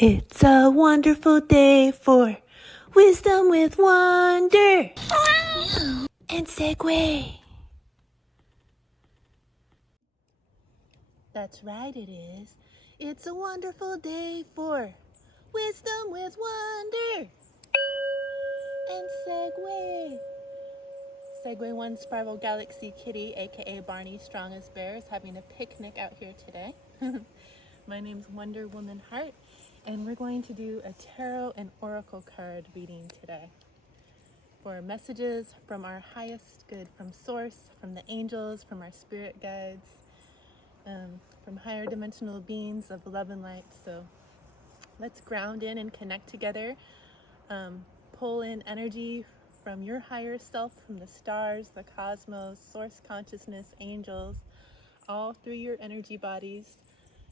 It's a wonderful day for wisdom with wonder and segue. That's right, it is. It's a wonderful day for wisdom with wonder and segue. Segway 1 Spiral Galaxy Kitty, aka Barney Strong as Bear, is having a picnic out here today. My name's Wonder Woman Heart, and we're going to do a tarot and oracle card reading today for messages from our highest good, from source, from the angels, from our spirit guides, from higher dimensional beings of love and light. So let's ground in and connect together. Pull in energy from your higher self, from the stars, the cosmos, source consciousness, angels, all through your energy bodies,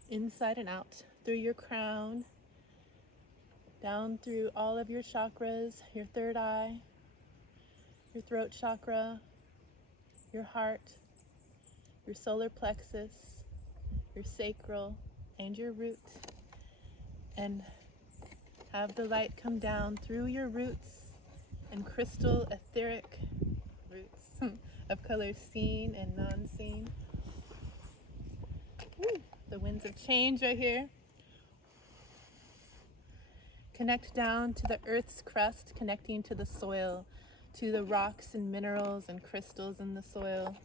inside and out, through your crown, down through all of your chakras, your third eye, your throat chakra, your heart, your solar plexus, your sacral, and your root, and have the light come down through your roots and crystal etheric roots of colors seen and non-seen. The winds of change right here. Connect down to the earth's crust, connecting to the soil, to the rocks and minerals and crystals in the soil,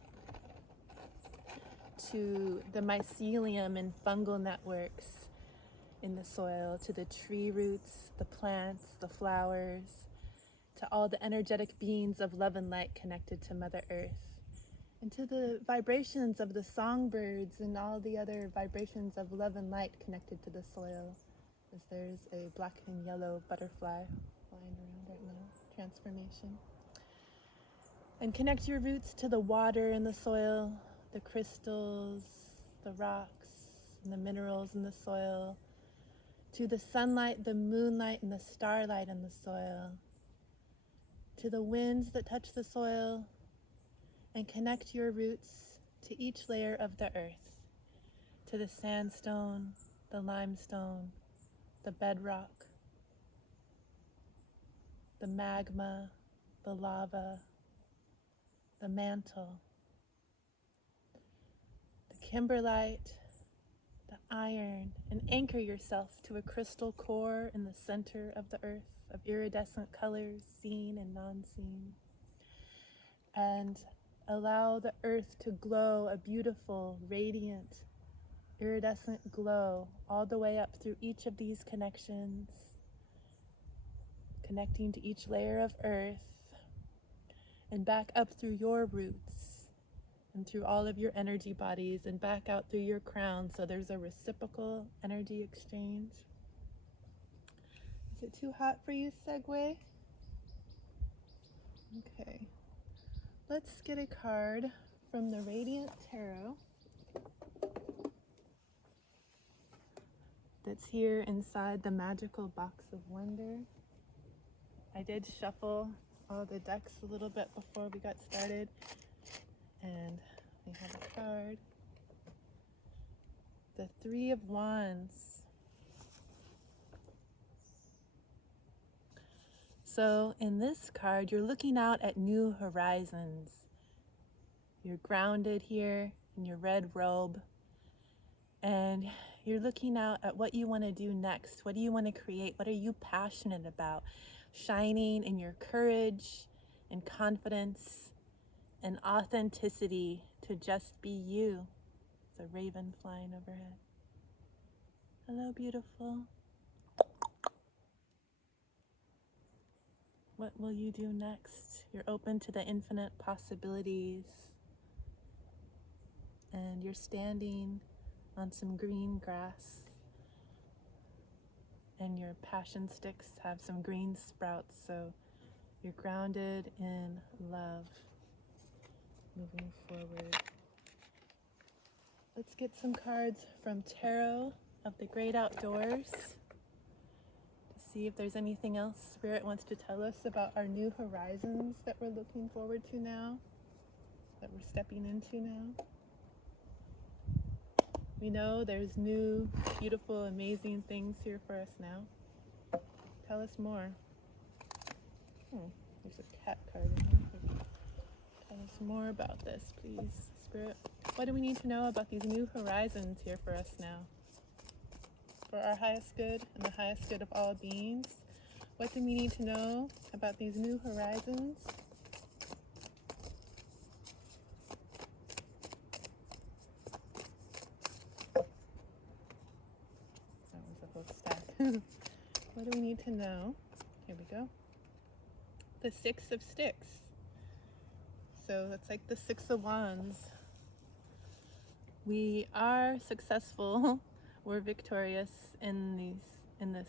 to the mycelium and fungal networks in the soil, to the tree roots, the plants, the flowers, to all the energetic beings of love and light connected to Mother Earth, and to the vibrations of the songbirds and all the other vibrations of love and light connected to the soil, as there's a black and yellow butterfly flying around right now, transformation. And connect your roots to the water in the soil, the crystals, the rocks, and the minerals in the soil, to the sunlight, the moonlight, and the starlight in the soil, to the winds that touch the soil, and connect your roots to each layer of the earth, to the sandstone, the limestone, the bedrock, the magma, the lava, the mantle, the kimberlite, the iron, and anchor yourself to a crystal core in the center of the earth of iridescent colors, seen and non-seen. And allow the earth to glow a beautiful, radiant, iridescent glow all the way up through each of these connections, connecting to each layer of earth, and back up through your roots and through all of your energy bodies, and back out through your crown, so there's a reciprocal energy exchange. Is it too hot for you, Segway? Okay. Let's get a card from the Radiant Tarot that's here inside the magical box of wonder. I did shuffle all the decks a little bit before we got started, and we have a card. The Three of Wands. So in this card, you're looking out at new horizons. You're grounded here in your red robe, and you're looking out at what you want to do next. What do you want to create? What are you passionate about? Shining in your courage and confidence and authenticity to just be you. It's a raven flying overhead. Hello, beautiful. What will you do next? You're open to the infinite possibilities, and you're standing on some green grass, and your passion sticks have some green sprouts, so you're grounded in love. Moving forward. Let's get some cards from Tarot of the Great Outdoors to see if there's anything else Spirit wants to tell us about our new horizons that we're looking forward to now, that we're stepping into now. We know there's new, beautiful, amazing things here for us now. Tell us more. There's a cat card in here. Tell us more about this, please, Spirit. What do we need to know about these new horizons here for us now? For our highest good and the highest good of all beings. What do we need to know about these new horizons? That was a whole stack. What do we need to know? Here we go. The Six of Sticks. So that's like the Six of Wands. We are successful. We're victorious in this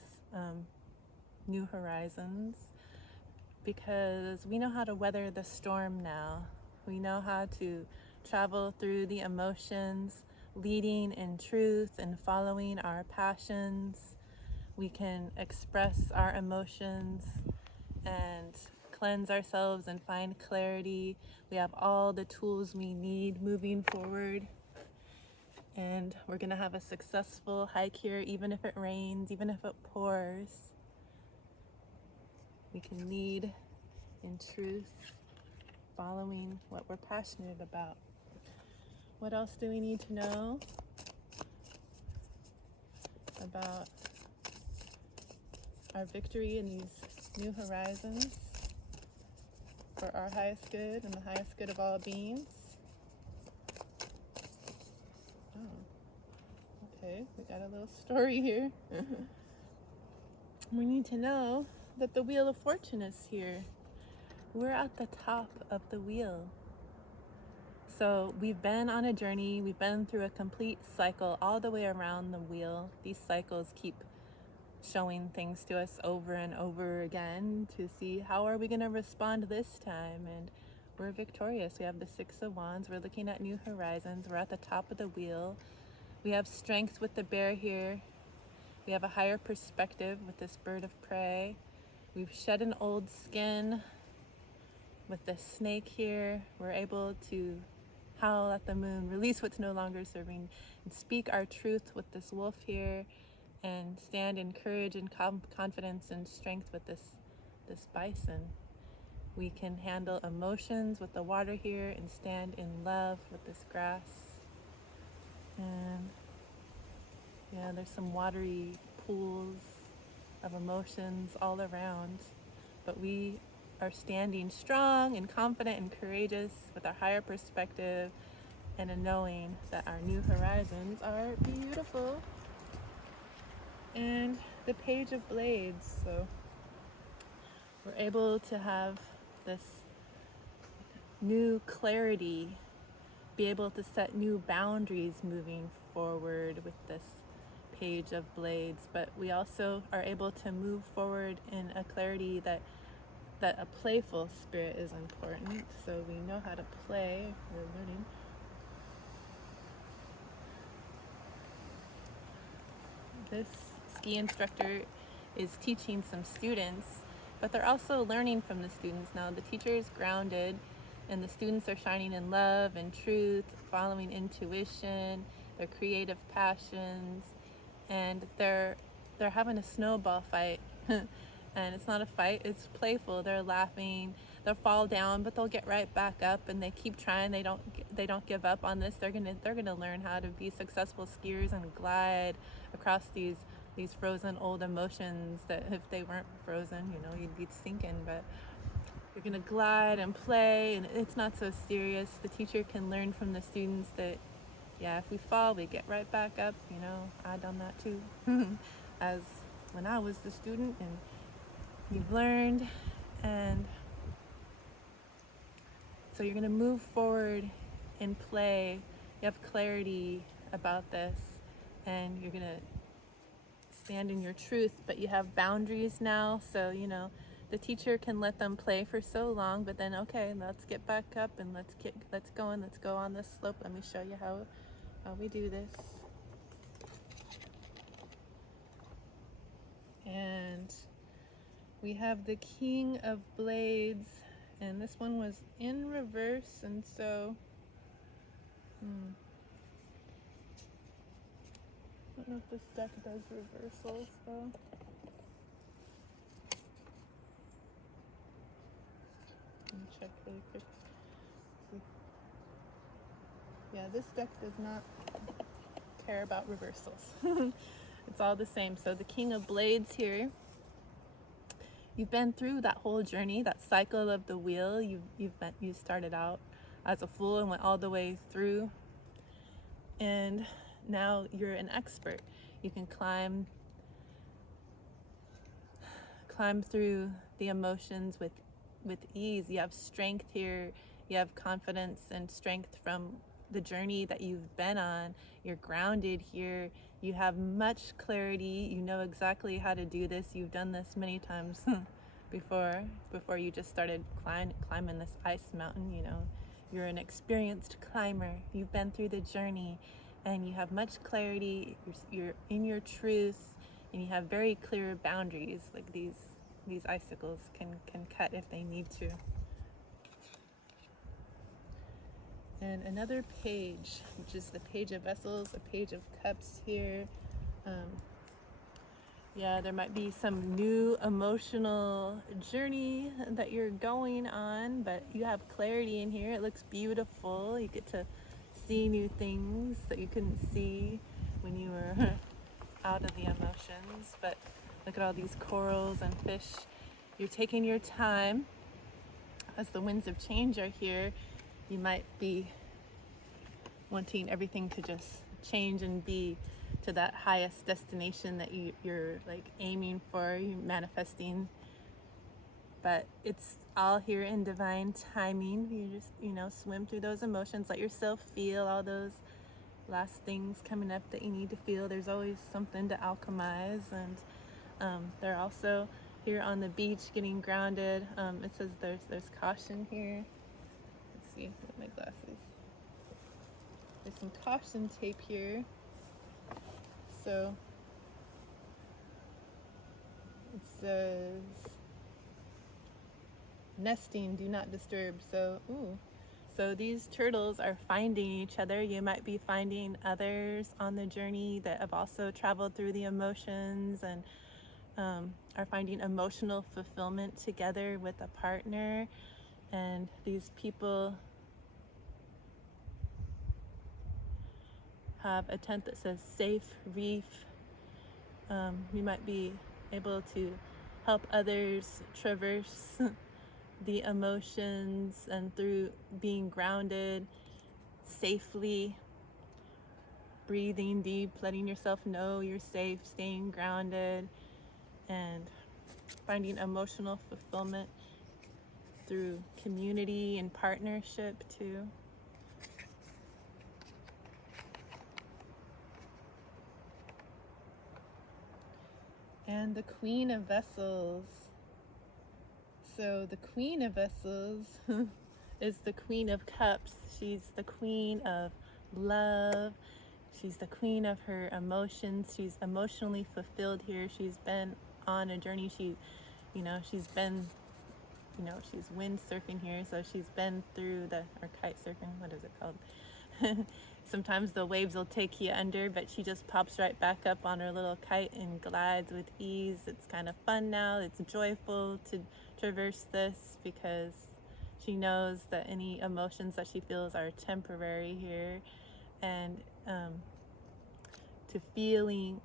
new horizons because we know how to weather the storm now. We know how to travel through the emotions, leading in truth and following our passions. We can express our emotions and cleanse ourselves and find clarity. We have all the tools we need moving forward. And we're gonna have a successful hike here, even if it rains, even if it pours. We can lead in truth, following what we're passionate about. What else do we need to know about our victory in these new horizons for our highest good and the highest good of all beings? Okay, we got a little story here. We need to know that the Wheel of Fortune is here. We're at the top of the wheel. So we've been on a journey, we've been through a complete cycle all the way around the wheel. These cycles keep showing things to us over and over again to see how are we going to respond this time. And we're victorious. We have the Six of Wands. We're looking at new horizons. We're at the top of the wheel. We have strength with the bear here. We have a higher perspective with this bird of prey. We've shed an old skin with the snake here. We're able to howl at the moon, release what's no longer serving, and speak our truth with this wolf here, and stand in courage and confidence and strength with this bison. We can handle emotions with the water here and stand in love with this grass. And yeah, there's some watery pools of emotions all around, but we are standing strong and confident and courageous with our higher perspective and a knowing that our new horizons are beautiful. And the Page of Blades, so we're able to have this new clarity, be able to set new boundaries moving forward with this Page of Blades, but we also are able to move forward in a clarity that a playful spirit is important. So we know how to play. We're learning. This ski instructor is teaching some students, but they're also learning from the students now. The teacher is grounded and the students are shining in love and truth, following intuition, their creative passions, and they're having a snowball fight. And it's not a fight, it's playful. They're laughing, they'll fall down, but they'll get right back up, and they keep trying. They don't give up on this. They're gonna learn how to be successful skiers and glide across these frozen old emotions that if they weren't frozen, you'd be sinking. But you're gonna glide and play, and it's not so serious. The teacher can learn from the students that, yeah, if we fall, we get right back up. I done that too, as when I was the student, and you've learned. And so you're gonna move forward and play. You have clarity about this, and you're gonna stand in your truth, but you have boundaries now. So the teacher can let them play for so long, but then, okay, let's get back up and let's go on this slope. Let me show you how we do this. And we have the King of Blades, and this one was in reverse, and so don't know if this deck does reversals though. Let me check really quick. See. Yeah, this deck does not care about reversals. It's all the same. So the King of Blades here. You've been through that whole journey, that cycle of the wheel. You started out as a fool and went all the way through, and now you're an expert. You can climb through the emotions with ease. You have strength here. You have confidence and strength from the journey that you've been on. You're grounded here. You have much clarity. You know exactly how to do this. You've done this many times before you just started climbing this ice mountain. You know, you're an experienced climber. You've been through the journey, and you have much clarity. You're in your truth, and you have very clear boundaries. Like these icicles can cut if they need to. And another page, which is the Page of Vessels, a Page of Cups here. Yeah, there might be some new emotional journey that you're going on, but you have clarity in here. It looks beautiful. You get to see new things that you couldn't see when you were out of the emotions. But look at all these corals and fish. You're taking your time. As the winds of change are here, you might be wanting everything to just change and be to that highest destination that you're like aiming for, you're manifesting. But it's all here in divine timing. You just, swim through those emotions, let yourself feel all those last things coming up that you need to feel. There's always something to alchemize. And they're also here on the beach getting grounded. It says there's caution here. Let's see with my glasses. There's some caution tape here. So it says nesting, do not disturb. So these turtles are finding each other. You might be finding others on the journey that have also traveled through the emotions and are finding emotional fulfillment together with a partner. And these people have a tent that says safe reef. You might be able to help others traverse the emotions and through being grounded safely, breathing deep, letting yourself know you're safe, staying grounded, and finding emotional fulfillment through community and partnership too. And the Queen of Vessels. So the Queen of Vessels is the Queen of Cups. She's the Queen of love. She's the queen of her emotions. She's emotionally fulfilled here. She's been on a journey. She's been, she's windsurfing here. So she's been through or kite surfing. What is it called? Sometimes the waves will take you under, but she just pops right back up on her little kite and glides with ease. It's kind of fun now. It's joyful to traverse this because she knows that any emotions that she feels are temporary here. And to feeling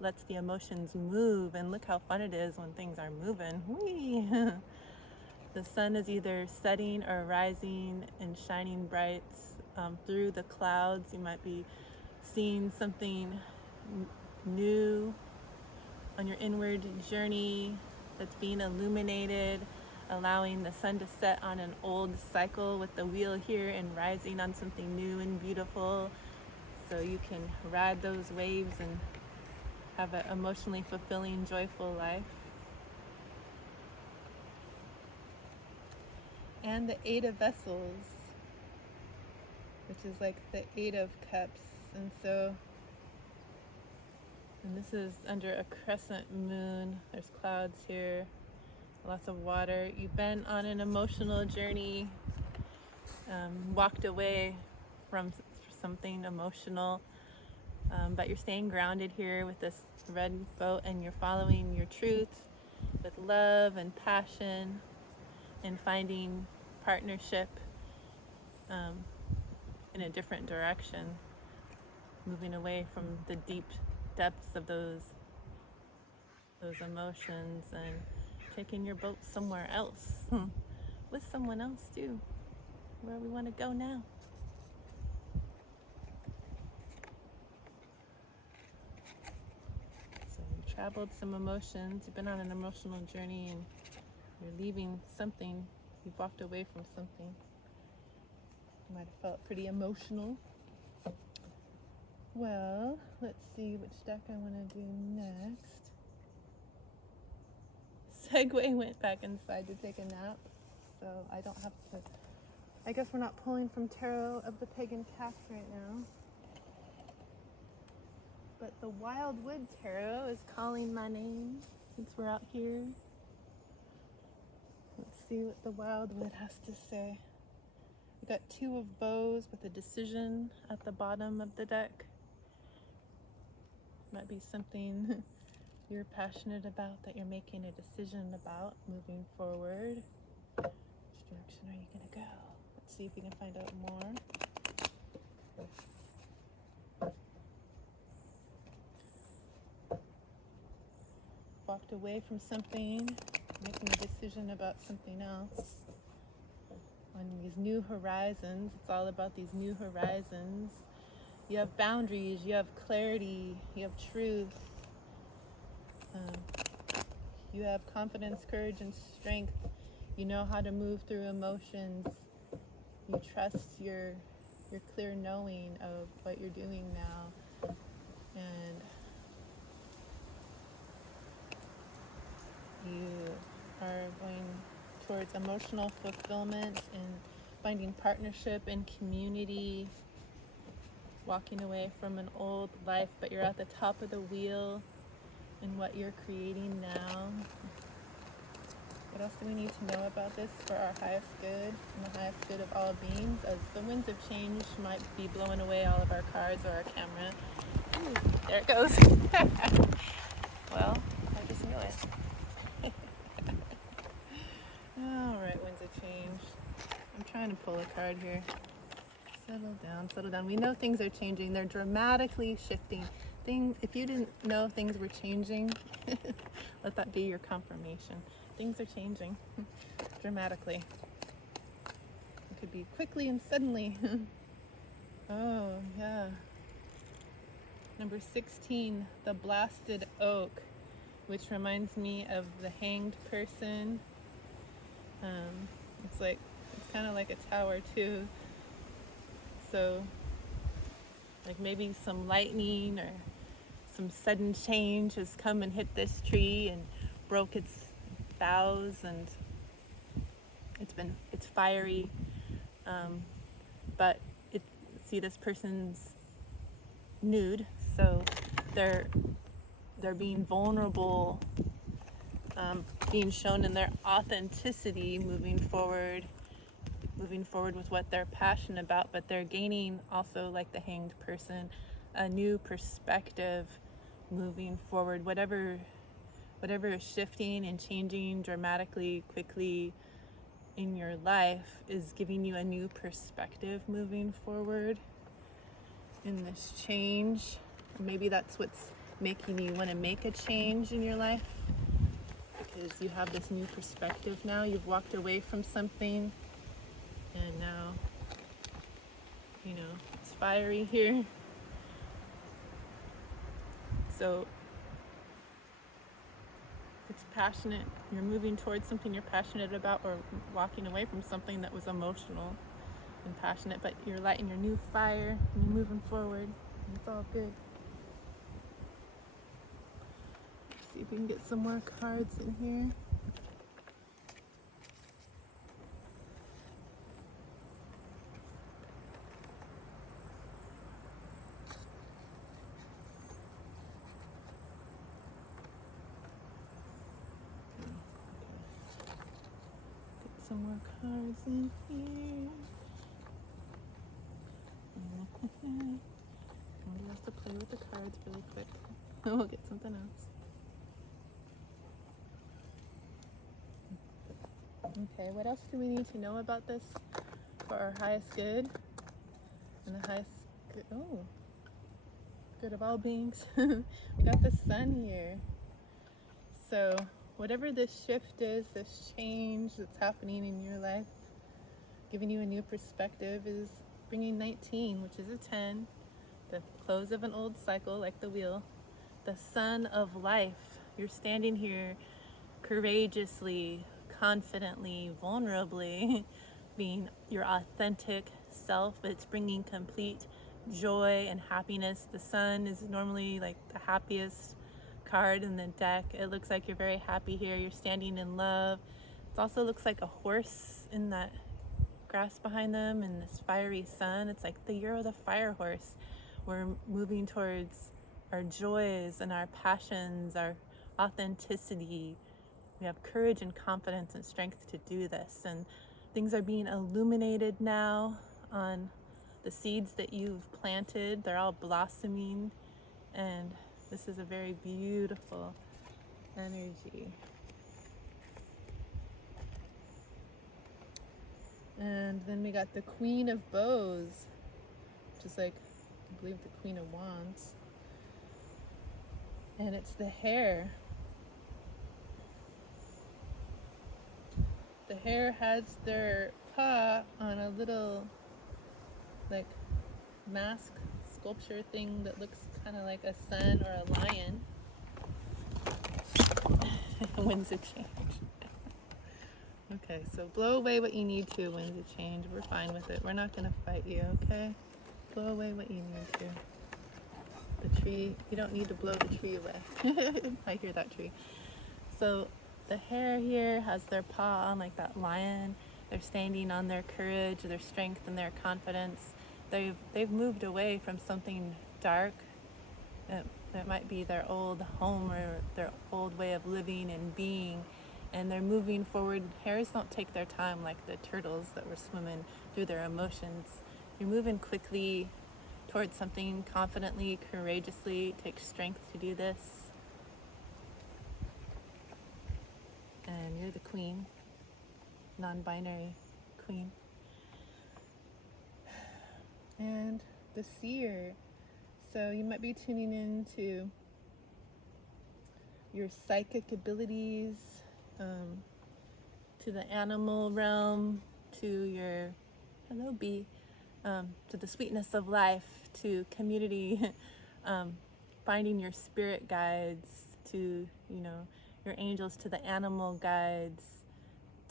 lets the emotions move, and look how fun it is when things are moving. Whee! The sun is either setting or rising and shining bright through the clouds. You might be seeing something new on your inward journey that's being illuminated, allowing the sun to set on an old cycle with the wheel here and rising on something new and beautiful, so you can ride those waves and have an emotionally fulfilling, joyful life. And the Eight of Vessels, which is like the Eight of Cups. And this is under a crescent moon. There's clouds here, lots of water. You've been on an emotional journey, walked away from something emotional, But you're staying grounded here with this red boat, and you're following your truth with love and passion and finding partnership in a different direction, moving away from the deep depths of those emotions and taking your boat somewhere else with someone else too, where we want to go now. So you traveled some emotions, you've been on an emotional journey, and you're leaving something, you've walked away from something. You might have felt pretty emotional. Well, let's see which deck I want to do next. Segway went back inside to take a nap, so I don't have to. I guess we're not pulling from Tarot of the Pagan Calf right now. But the Wildwood Tarot is calling my name since we're out here. Let's see what the Wildwood has to say. We got 2 of bows with a decision at the bottom of the deck. Might be something you're passionate about, that you're making a decision about moving forward. Which direction are you going to go? Let's see if we can find out more. Walked away from something, making a decision about something else. On these new horizons, it's all about these new horizons. You have boundaries, you have clarity, you have truth. You have confidence, courage, and strength. You know how to move through emotions. You trust your clear knowing of what you're doing now. And you are going towards emotional fulfillment and finding partnership and community, walking away from an old life, but you're at the top of the wheel in what you're creating now. What else do we need to know about this for our highest good and the highest good of all beings? As the winds of change might be blowing away all of our cards or our camera. Ooh, there it goes. Well, I just knew it. All right, winds of change. I'm trying to pull a card here. Settle down, settle down. We know things are changing. They're dramatically shifting. If you didn't know things were changing, let that be your confirmation. Things are changing dramatically. It could be quickly and suddenly. Oh, yeah. Number 16, the blasted oak, which reminds me of the hanged person. It's kind of like a tower too. So, like maybe some lightning or some sudden change has come and hit this tree and broke its boughs, and it's fiery. But see, this person's nude, so they're being vulnerable, being shown in their authenticity, moving forward with what they're passionate about, but they're gaining also, like the hanged person, a new perspective moving forward. Whatever is shifting and changing dramatically, quickly in your life is giving you a new perspective moving forward in this change. Maybe that's what's making you want to make a change in your life, because you have this new perspective now. You've walked away from something, and now, it's fiery here. So it's passionate. You're moving towards something you're passionate about, or walking away from something that was emotional and passionate, but you're lighting your new fire and you're moving forward, and it's all good. Let's see if we can get some more cards in here. Some more cards in here. Andy has to play with the cards really quick. We'll get something else. Okay, what else do we need to know about this for our highest good and the highest good? Oh, good of all beings. We got the sun here. So whatever this shift is, this change that's happening in your life, giving you a new perspective, is bringing 19, which is a 10, the close of an old cycle like the wheel, the sun of life. You're standing here courageously, confidently, vulnerably, being your authentic self. It's bringing complete joy and happiness. The sun is normally like the happiest card in the deck. It looks like you're very happy here. You're standing in love. It also looks like a horse in that grass behind them and this fiery sun. It's like the year of the fire horse. We're moving towards our joys and our passions, our authenticity. We have courage and confidence and strength to do this, and things are being illuminated now on the seeds that you've planted. They're all blossoming, and this is a very beautiful energy. And then we got the Queen of Bows, which is like, I believe, the Queen of Wands. And it's the hare. The hare has their paw on a little like mask sculpture thing that looks kind of like a sun or a lion. Winds of change. Okay, so blow away what you need to, winds of change. We're fine with it. We're not going to fight you, okay? Blow away what you need to. The tree, you don't need to blow the tree away. I hear that tree. So the hare here has their paw on like that lion. They're standing on their courage, their strength, and their confidence. They've moved away from something dark. That might be their old home or their old way of living and being, and they're moving forward. Hares don't take their time like the turtles that were swimming through their emotions. You're moving quickly towards something confidently, courageously. It takes strength to do this. And you're the queen, non-binary queen. And the seer. So you might be tuning into your psychic abilities, to the animal realm, to your, hello bee, to the sweetness of life, to community, finding your spirit guides, to, your angels, to the animal guides,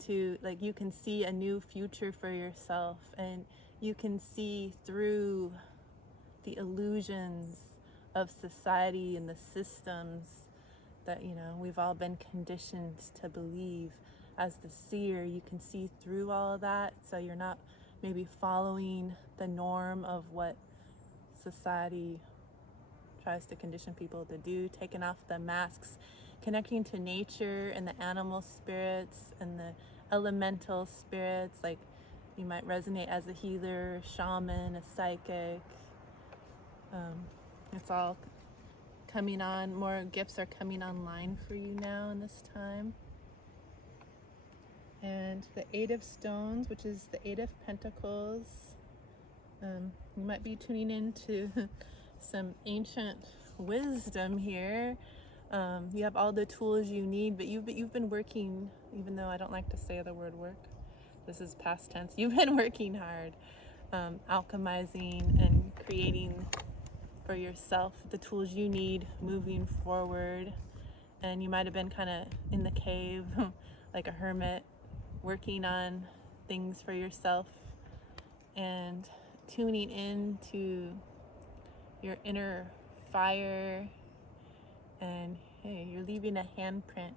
to, like, you can see a new future for yourself, and you can see through the illusions of society and the systems that, we've all been conditioned to believe. As the seer, you can see through all of that, so you're not maybe following the norm of what society tries to condition people to do, taking off the masks, connecting to nature and the animal spirits and the elemental spirits. Like, you might resonate as a healer, a shaman, a psychic. It's all coming on. More gifts are coming online for you now in this time. And the Eight of Stones, which is the Eight of Pentacles. You might be tuning into some ancient wisdom here. You have all the tools you need, but you've been working, even though I don't like to say the word work. This is past tense. You've been working hard, alchemizing and creating for yourself the tools you need moving forward. And you might have been kind of in the cave like a hermit, working on things for yourself and tuning into your inner fire. And hey, you're leaving a handprint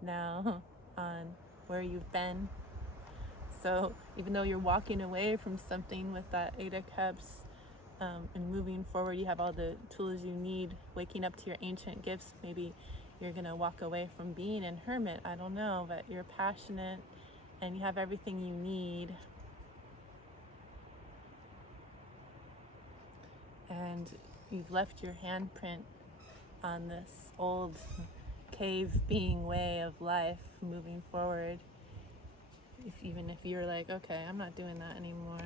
now on where you've been. So even though you're walking away from something with that Eight of Cups, and moving forward, you have all the tools you need, waking up to your ancient gifts. Maybe you're gonna walk away from being a hermit, I don't know, but you're passionate and you have everything you need. And you've left your handprint on this old cave being way of life moving forward. Even if you're like, okay, I'm not doing that anymore.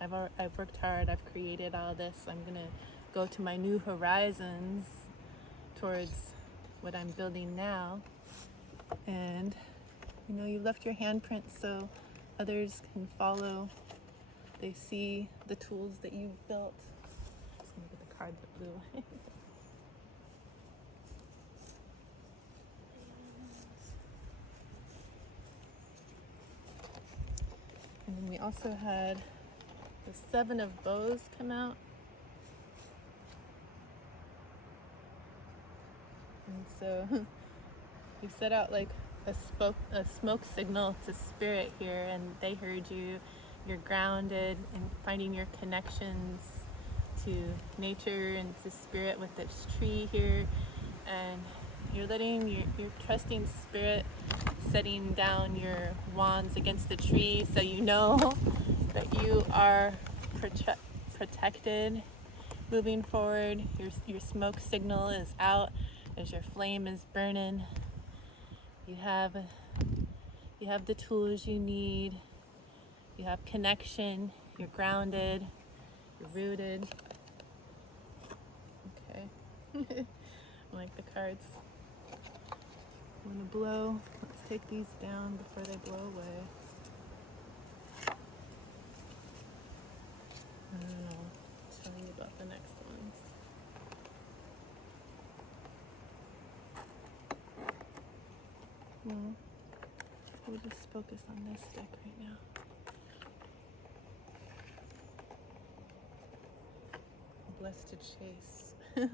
I've worked hard, I've created all this, I'm gonna go to my new horizons towards what I'm building now. And you left your handprint so others can follow. They see the tools that you've built. I'm just gonna get the cards that blew away. And then we also had the Seven of Bows come out. And so you set out like a smoke signal to spirit here, and they heard you. You're grounded and finding your connections to nature and to spirit with this tree here, and you're trusting spirit, setting down your wands against the tree so you know that you are protected moving forward. Your smoke signal is out as your flame is burning. You have the tools you need. You have connection. You're grounded. You're rooted. Okay. I like the cards. I'm gonna blow. Let's take these down before they blow away. I don't know. I'll tell you about the next ones. Well, we'll just focus on this deck right now. Blessed to chase. Oh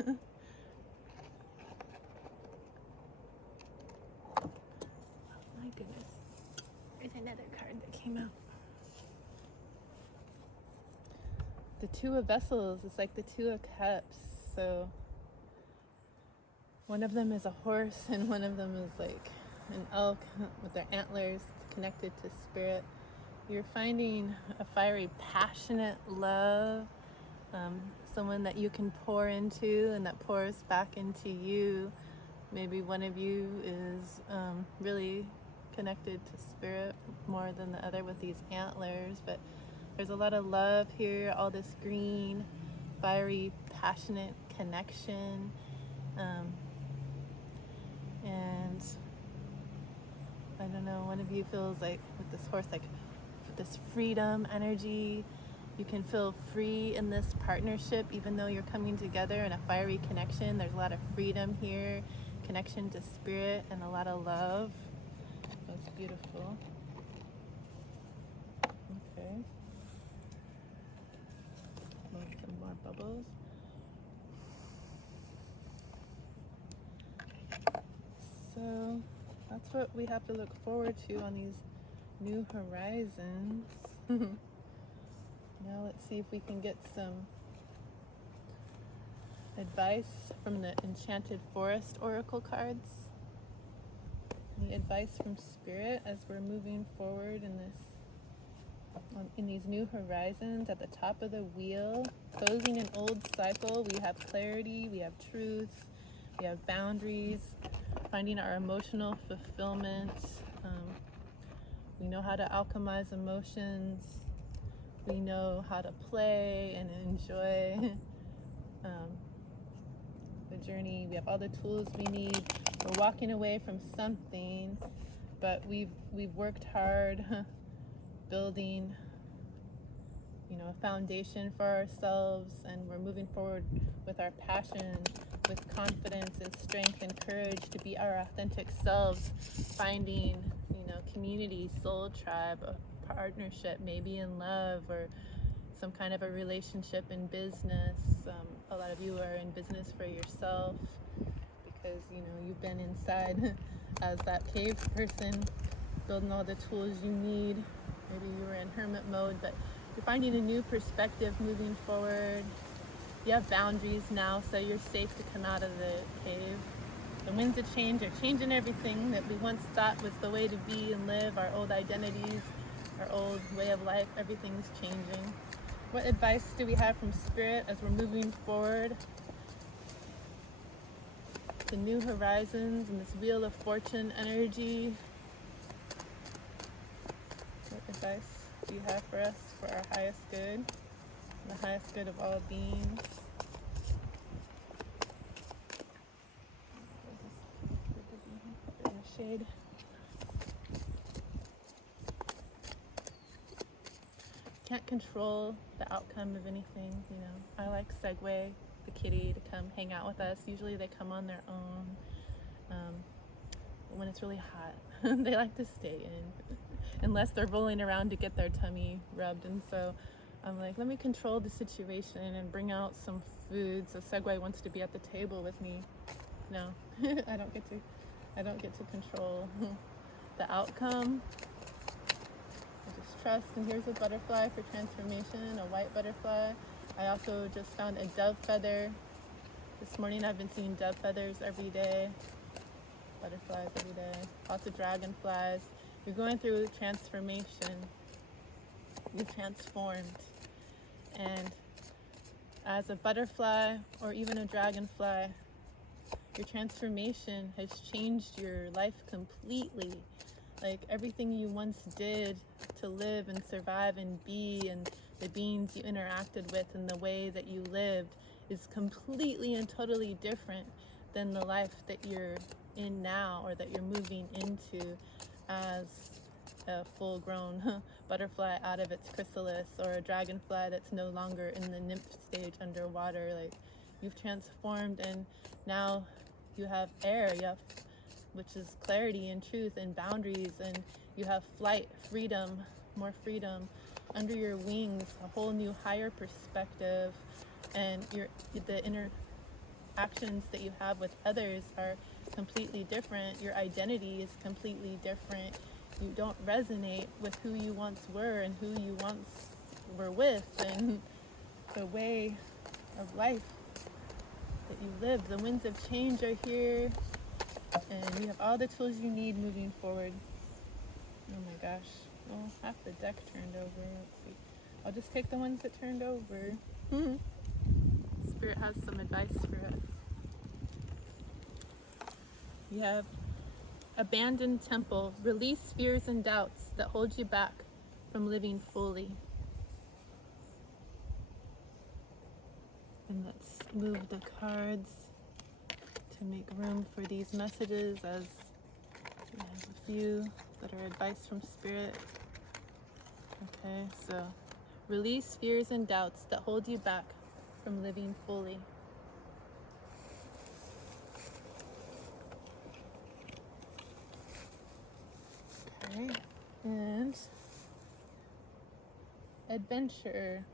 my goodness. There's another card that came out. The Two of Vessels is like the Two of Cups. So one of them is a horse and one of them is like an elk with their antlers connected to spirit. You're finding a fiery, passionate love, someone that you can pour into and that pours back into you. Maybe one of you is really connected to spirit more than the other with these antlers, but there's a lot of love here, all this green, fiery, passionate connection. And I don't know, one of you feels like with this horse, like this freedom energy. You can feel free in this partnership, even though you're coming together in a fiery connection. There's a lot of freedom here, connection to spirit, and a lot of love. That's beautiful. Okay. Some more bubbles. So that's what we have to look forward to on these new horizons. Now let's see if we can get some advice from the Enchanted Forest Oracle cards. Any advice from Spirit as we're moving forward in these new horizons at the top of the wheel, closing an old cycle. We have clarity, we have truth, we have boundaries, finding our emotional fulfillment. We know how to alchemize emotions. We know how to play and enjoy the journey. We have all the tools we need. We're walking away from something, but we've worked hard building, a foundation for ourselves, and we're moving forward with our passion, with confidence and strength and courage to be our authentic selves, finding, community, soul tribe, a partnership, maybe in love or some kind of a relationship in business. A lot of you are in business for yourself because, you've been inside as that cave person, building all the tools you need. Maybe you were in hermit mode, but you're finding a new perspective moving forward. You have boundaries now, so you're safe to come out of the cave. The winds of change are changing everything that we once thought was the way to be and live, our old identities, our old way of life. Everything's changing. What advice do we have from Spirit as we're moving forward to new horizons and this Wheel of Fortune energy. What advice do you have for us for our highest good, the highest good of all beings? In the shade. Can't control the outcome of anything, you know. I like Segway, the kitty, to come hang out with us. Usually they come on their own. When it's really hot, they like to stay in, unless they're rolling around to get their tummy rubbed. And so I'm like, let me control the situation and bring out some food. So Segway wants to be at the table with me. No, I don't get to control the outcome. I just trust. And here's a butterfly for transformation, a white butterfly. I also just found a dove feather. This morning I've been seeing dove feathers every day. Butterflies every day. Lots of dragonflies. You're going through transformation. You've transformed. And as a butterfly or even a dragonfly, your transformation has changed your life completely. Like everything you once did to live and survive and be, and the beings you interacted with and the way that you lived is completely and totally different than the life that you're in now, or that you're moving into as a full-grown butterfly out of its chrysalis, or a dragonfly that's no longer in the nymph stage underwater. Like, you've transformed, and now you have air, which is clarity and truth and boundaries, and you have flight, freedom, more freedom under your wings, a whole new higher perspective, and the interactions that you have with others are completely different. Your identity is completely different. You don't resonate with who you once were and who you once were with, and the way of life that you lived. The winds of change are here, and you have all the tools you need moving forward. Oh my gosh. Well, half the deck turned over. Let's see. I'll just take the ones that turned over. Spirit has some advice for us. You have abandoned temple. Release fears and doubts that hold you back from living fully. And let's move the cards to make room for these messages, as we have a few that are advice from Spirit. Okay, so release fears and doubts that hold you back from living fully. Okay, and adventure.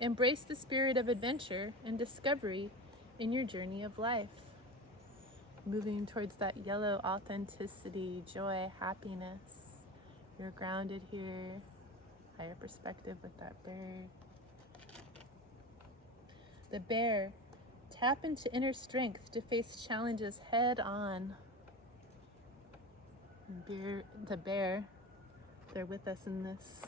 Embrace the spirit of adventure and discovery in your journey of life. Moving towards that yellow authenticity, joy, happiness. You're grounded here. Higher perspective with that bird. The bear. Tap into inner strength to face challenges head on. The bear, they're with us in this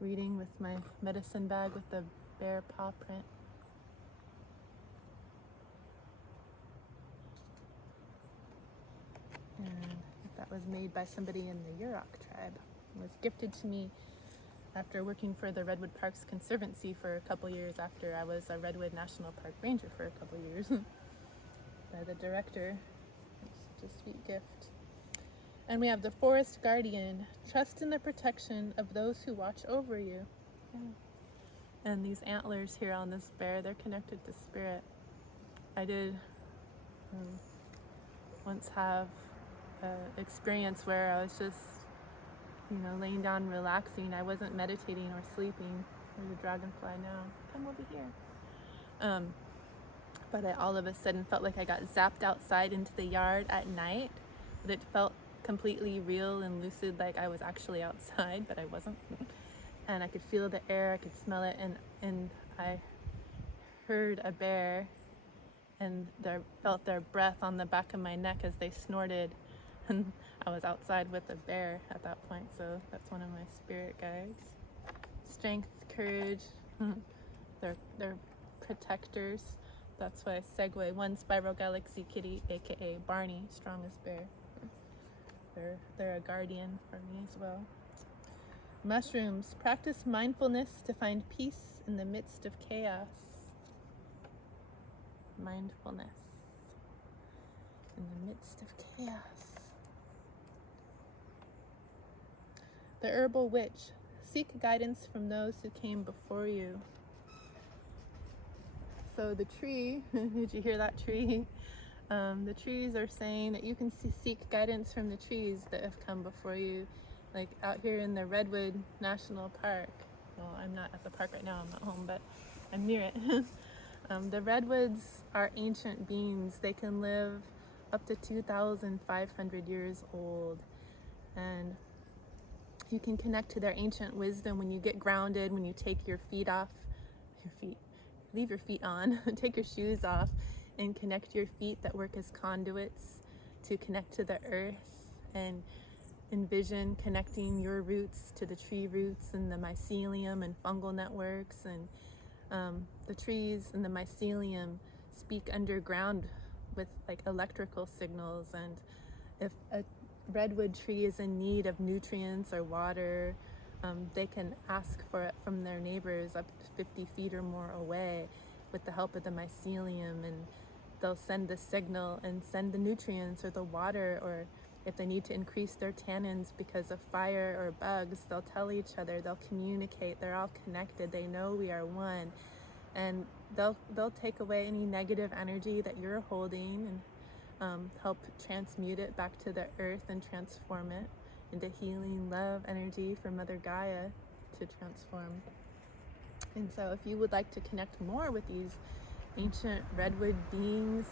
reading with my medicine bag with the bear paw print. And that was made by somebody in the Yurok tribe. It was gifted to me after working for the Redwood Parks Conservancy for a couple years, after I was a Redwood National Park Ranger for a couple years by the director. It's such a sweet gift. And we have the Forest Guardian. Trust in the protection of those who watch over you. Yeah. And these antlers here on this bear, they're connected to Spirit. I did once have an experience where I was just, laying down relaxing. I wasn't meditating or sleeping. There's a dragonfly now. Come over here. But I all of a sudden felt like I got zapped outside into the yard at night. It felt completely real and lucid, like I was actually outside, but I wasn't. And I could feel the air, I could smell it, and I heard a bear, and felt their breath on the back of my neck as they snorted. And I was outside with a bear at that point, so that's one of my spirit guides. Strength, courage, they're protectors. That's why I segue. One Spiral Galaxy Kitty, aka Barney, strongest bear. They're a guardian for me as well. Mushrooms. Practice mindfulness to find peace in the midst of chaos. Mindfulness in the midst of chaos. The Herbal Witch. Seek guidance from those who came before you. So the tree, did you hear that tree? The trees are saying that you can seek guidance from the trees that have come before you. Like out here in the Redwood National Park. Well, I'm not at the park right now, I'm at home, but I'm near it. The redwoods are ancient beings. They can live up to 2,500 years old. And you can connect to their ancient wisdom when you get grounded, when you take your feet off, leave your feet on, take your shoes off, and connect your feet that work as conduits to connect to the earth, and envision connecting your roots to the tree roots and the mycelium and fungal networks. And the trees and the mycelium speak underground with like electrical signals. And if a redwood tree is in need of nutrients or water, they can ask for it from their neighbors up to 50 feet or more away with the help of the mycelium, and they'll send the signal and send the nutrients or the water, or if they need to increase their tannins because of fire or bugs, they'll tell each other, they'll communicate, they're all connected, they know we are one, and they'll take away any negative energy that you're holding and help transmute it back to the earth and transform it into healing love energy for Mother Gaia to transform. And so if you would like to connect more with these ancient redwood beings,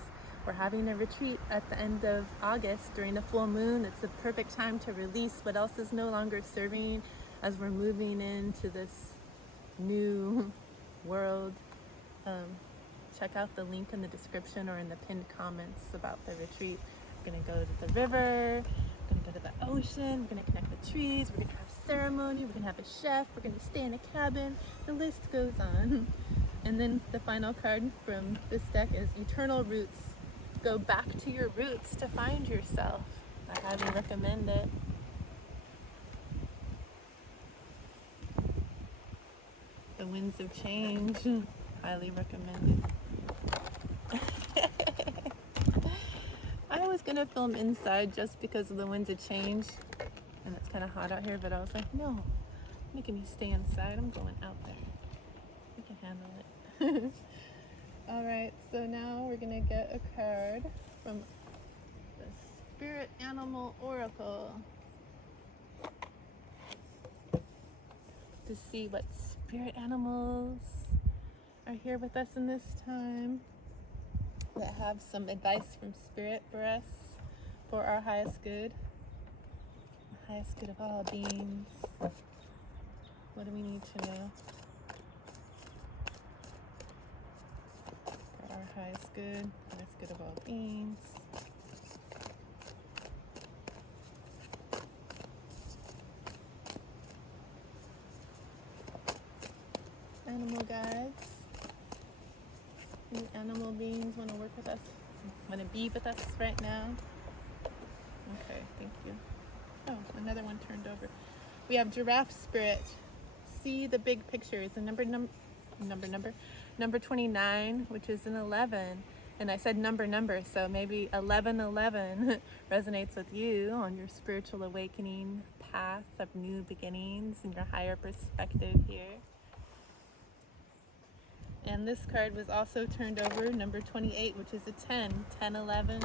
we're having a retreat at the end of August during a full moon. It's the perfect time to release what else is no longer serving as we're moving into this new world. Check out the link in the description or in the pinned comments about the retreat. We're gonna go to the river, we're gonna go to the ocean, we're gonna connect with trees, we're gonna have ceremony, we're gonna have a chef, we're gonna stay in a cabin, the list goes on. And then the final card from this deck is Eternal Roots. Go back to your roots to find yourself. I highly recommend it. The Winds of Change. Highly recommend it. I was gonna film inside just because of the winds of change, and it's kind of hot out here, but I was like, no, making me stay inside. I'm going out there. We can handle it. All right, so now we're gonna get a card from the Spirit Animal Oracle to see what spirit animals are here with us in this time, that have some advice from Spirit for us, for our highest good, the highest good of all beings. What do we need to know for our highest good of all beings? Animal guides. Any animal beings want to work with us? Want to be with us right now? Okay, thank you. Oh, another one turned over. We have Giraffe Spirit. See the big picture. It's a number 29, which is an 11. And I said number, so maybe 1111 resonates with you on your spiritual awakening path of new beginnings and your higher perspective here. And this card was also turned over, number 28, which is a 10, 11.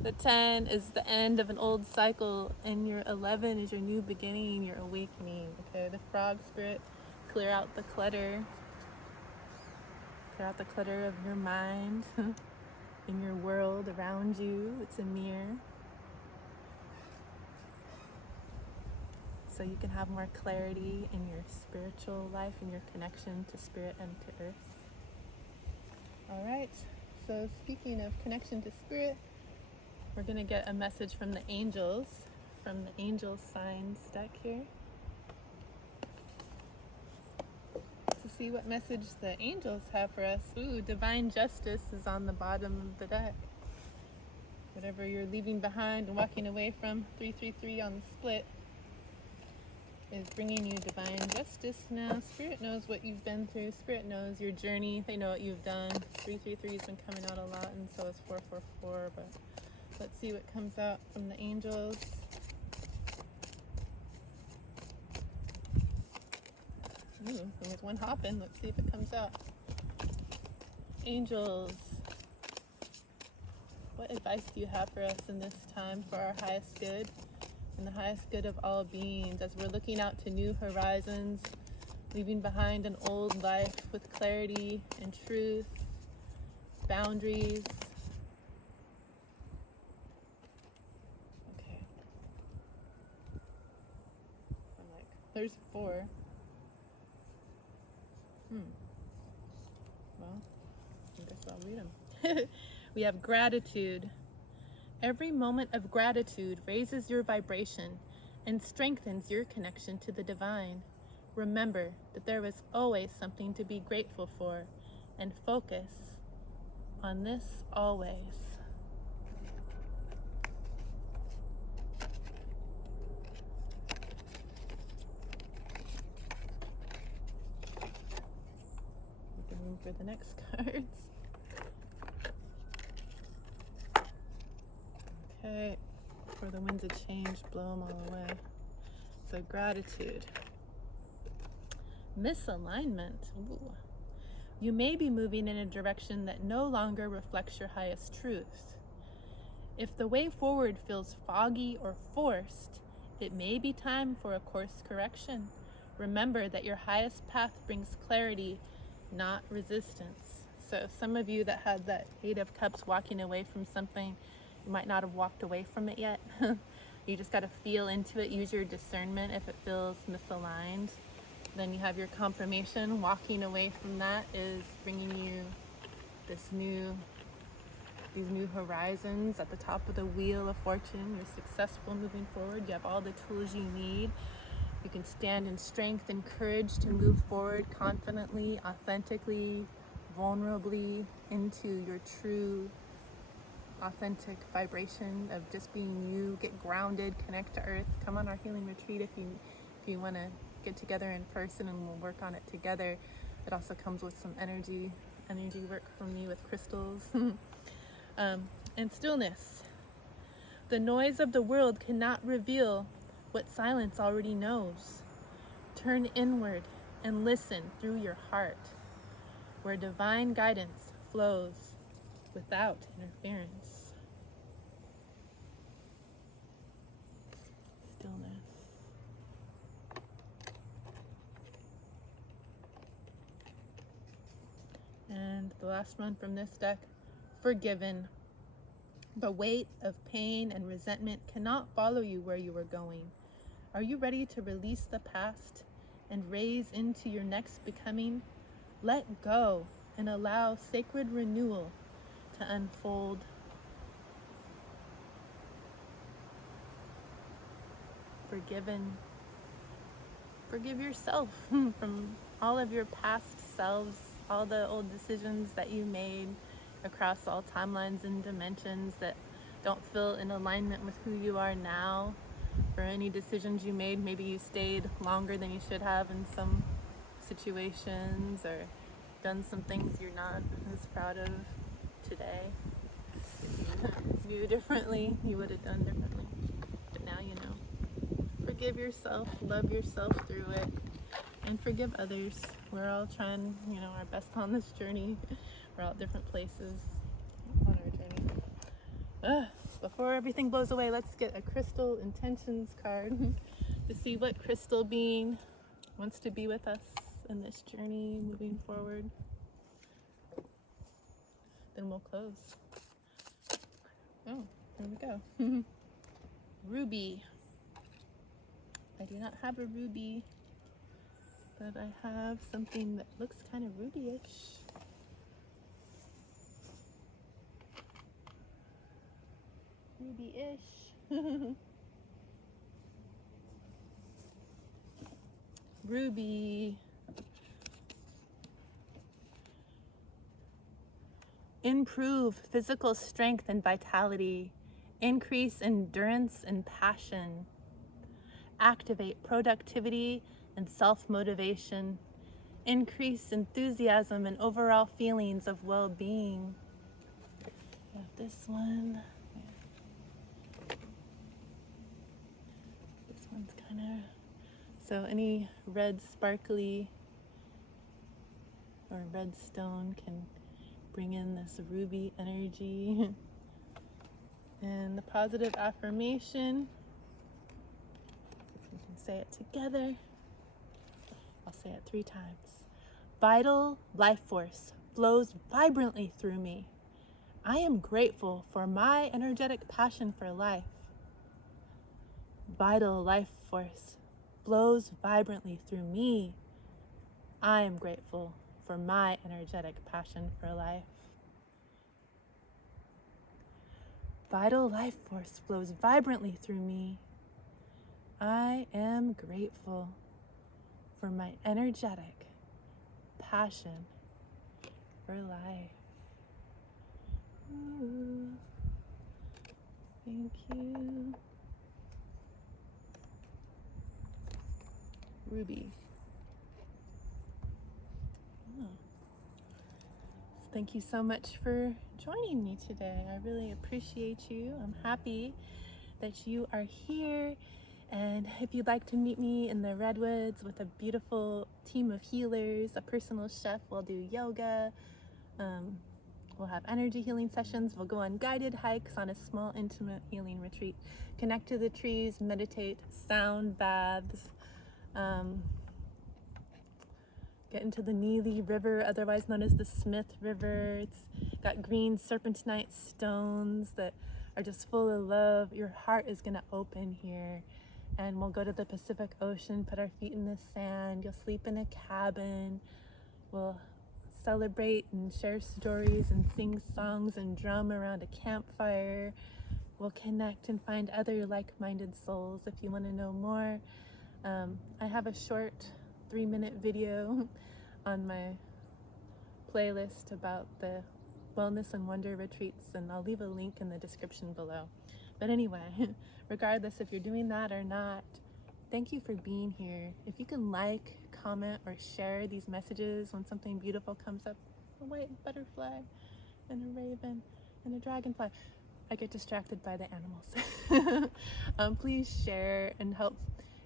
The 10 is the end of an old cycle, and your 11 is your new beginning, your awakening. Okay, the Frog Spirit, clear out the clutter. Clear out the clutter of your mind, in your world around you. It's a mirror. So you can have more clarity in your spiritual life and your connection to spirit and to earth. All right, so speaking of connection to spirit, we're going to get a message from the angels, from the angel signs deck here. So see what message the angels have for us. Ooh, divine justice is on the bottom of the deck. Whatever you're leaving behind and walking away from, 333 on the split, is bringing you divine justice now. Spirit knows what you've been through. Spirit knows your journey. They know what you've done. 333 has been coming out a lot, and so is 444. But let's see what comes out from the angels. Ooh, there's one hopping. Let's see if it comes out. Angels, what advice do you have for us in this time for our highest good and the highest good of all beings as we're looking out to new horizons, leaving behind an old life with clarity and truth, boundaries? Okay. I'm like, there's 4. Well, I guess I'll read them. We have gratitude. Every moment of gratitude raises your vibration and strengthens your connection to the divine. Remember that there is always something to be grateful for, and focus on this always. Making room for the next cards. Okay, for the winds of change, blow them all away. So gratitude. Misalignment. Ooh. You may be moving in a direction that no longer reflects your highest truth. If the way forward feels foggy or forced, it may be time for a course correction. Remember that your highest path brings clarity, not resistance. So some of you that had that 8 of Cups walking away from something, you might not have walked away from it yet. You just got to feel into it, use your discernment if it feels misaligned. Then you have your confirmation. Walking away from that is bringing you these new horizons at the top of the wheel of fortune. You're successful moving forward. You have all the tools you need. You can stand in strength and courage to move forward confidently, authentically, vulnerably into your true authentic vibration of just being you. Get grounded, connect to earth. Come on our healing retreat if you want to get together in person, and we'll work on it together. It also comes with some energy work from me with crystals. And stillness. The noise of the world cannot reveal what silence already knows. Turn inward and listen through your heart, where divine guidance flows without interference. Stillness. And the last one from this deck, forgiven. The weight of pain and resentment cannot follow you where you are going. Are you ready to release the past and raise into your next becoming? Let go and allow sacred renewal to unfold. Forgiven. Forgive yourself from all of your past selves, all the old decisions that you made across all timelines and dimensions that don't feel in alignment with who you are now. For any decisions you made, maybe you stayed longer than you should have in some situations, or done some things you're not as proud of today. If you knew differently, you would have done differently. But now you know. Forgive yourself, love yourself through it, and forgive others. We're all trying, our best on this journey. We're all at different places on our journey. Before everything blows away, let's get a crystal intentions card to see what crystal being wants to be with us in this journey moving forward. Then we'll close. Oh, here we go. Ruby. I do not have a ruby, but I have something that looks kind of ruby-ish. Ruby-ish. Ruby. improve physical strength and vitality, increase endurance and passion, activate productivity and self-motivation, increase enthusiasm and overall feelings of well-being. We have this one. This one's kind of, so any red sparkly or red stone can bring in this ruby energy. And the positive affirmation, we can say it together. I'll say it 3 times. Vital life force flows vibrantly through me. I am grateful for my energetic passion for life. Vital life force flows vibrantly through me. I am grateful for my energetic passion for life. Vital life force flows vibrantly through me. I am grateful for my energetic passion for life. Ooh, thank you. Ruby. Oh. Thank you so much for joining me today. I really appreciate you. I'm happy that you are here. And if you'd like to meet me in the Redwoods with a beautiful team of healers, a personal chef, we'll do yoga. We'll have energy healing sessions. We'll go on guided hikes on a small, intimate healing retreat. Connect to the trees, meditate, sound baths. Get into the Neely River, otherwise known as the Smith River. It's got green serpentinite stones that are just full of love. Your heart is gonna open here. And we'll go to the Pacific Ocean, put our feet in the sand. You'll sleep in a cabin. We'll celebrate and share stories and sing songs and drum around a campfire. We'll connect and find other like-minded souls. If you want to know more, I have a short 3-minute video on my playlist about the Wellness and Wonder retreats, and I'll leave a link in the description below. But anyway, regardless if you're doing that or not, thank you for being here. If you can like, comment, or share these messages when something beautiful comes up, a white butterfly and a raven and a dragonfly. I get distracted by the animals. Please share and help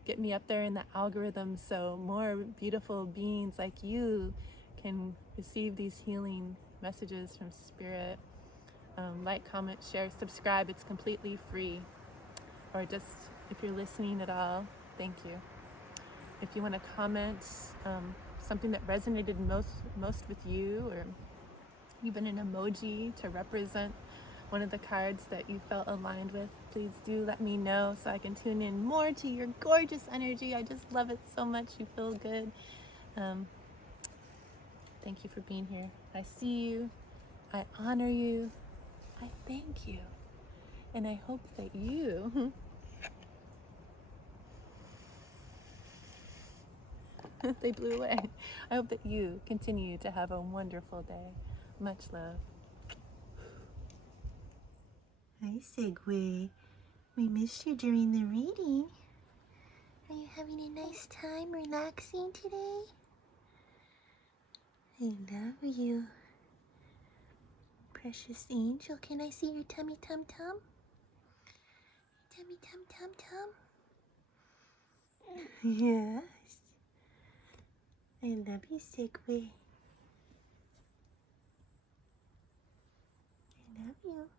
get me up there in the algorithm so more beautiful beings like you can receive these healing messages from Spirit. Like, comment, share, subscribe. It's completely free. Or just, if you're listening at all, thank you. If you want to comment something that resonated most with you, or even an emoji to represent one of the cards that you felt aligned with, please do let me know so I can tune in more to your gorgeous energy. I just love it so much. You feel good. Thank you for being here. I see you. I honor you. I thank you. And I hope that you they blew away. I hope that you continue to have a wonderful day. Much love. Hi, Segway. We missed you during the reading. Are you having a nice time relaxing today? I love you. Precious angel, can I see your tummy tum tum? Tummy tum tum tum? Yes. I love you, Segway. I love you.